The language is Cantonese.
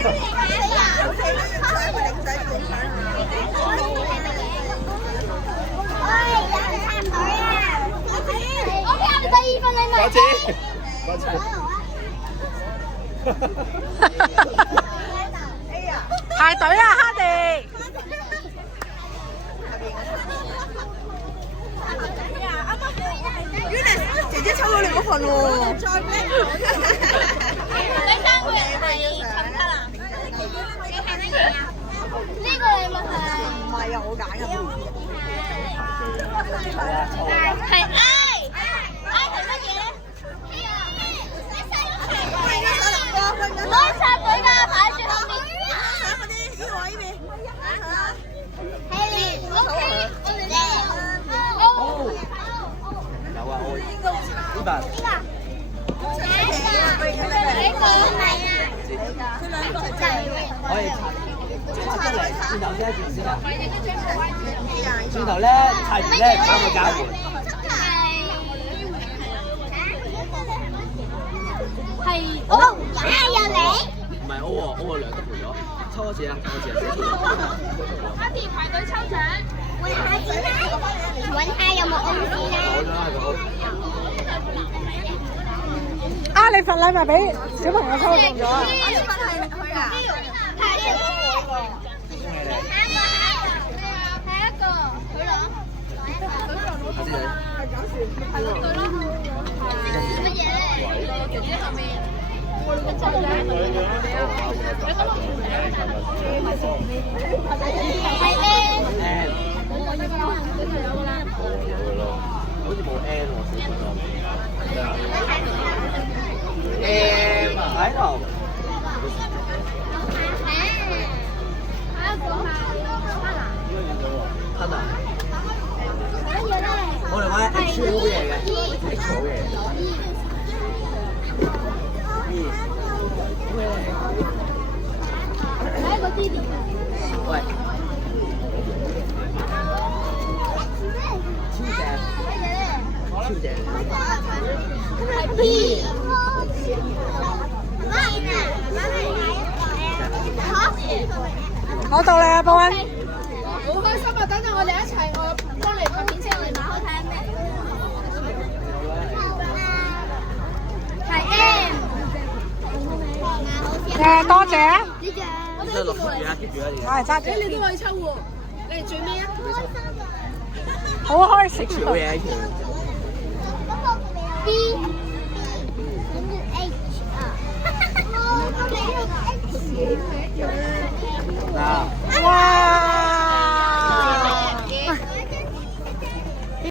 多謝，多謝。排隊啦，哈地！原來姐姐抽咗你嗰份喎。再俾第三個人係陳卡啦。你係乜嘢啊？呢個禮物係？唔係啊，我揀嘅。係 I 係乜嘢？攞插隊㗎，擺住後面。係 OK， 我哋呢？有啊，我呢份。可以拆出嚟，轉頭先一件先啊。轉頭咧拆完咧唔啱去交換。係哦，又你？唔係 O 喎，O 兩都賠咗。抽多次啊，抽多次啊。阿弟排隊抽獎。揾下先啦，揾下有冇 O 先啦。攞咗啦個 O。啊！你份禮物俾小朋友抽中咗啊！呢份係佢啊？係一個，佢攞。下先你。係咯，對咯。乜嘢咧？姐姐後面。好似冇 N 喎，小朋友。M 喺度。吞啊！我哋玩 H 好嘢嘅 ，H 好嘢。喂，超正，係 P。我到你啊，寶恩。好開心啊！等陣我哋一齊，我幫你拍片先，我哋打開睇下咩？係 M。多謝。呢隻。你再落住啊，接住啊，我係揸住。你都可以抽喎，你係最尾啊？好開心。 H 好嘢，H。B。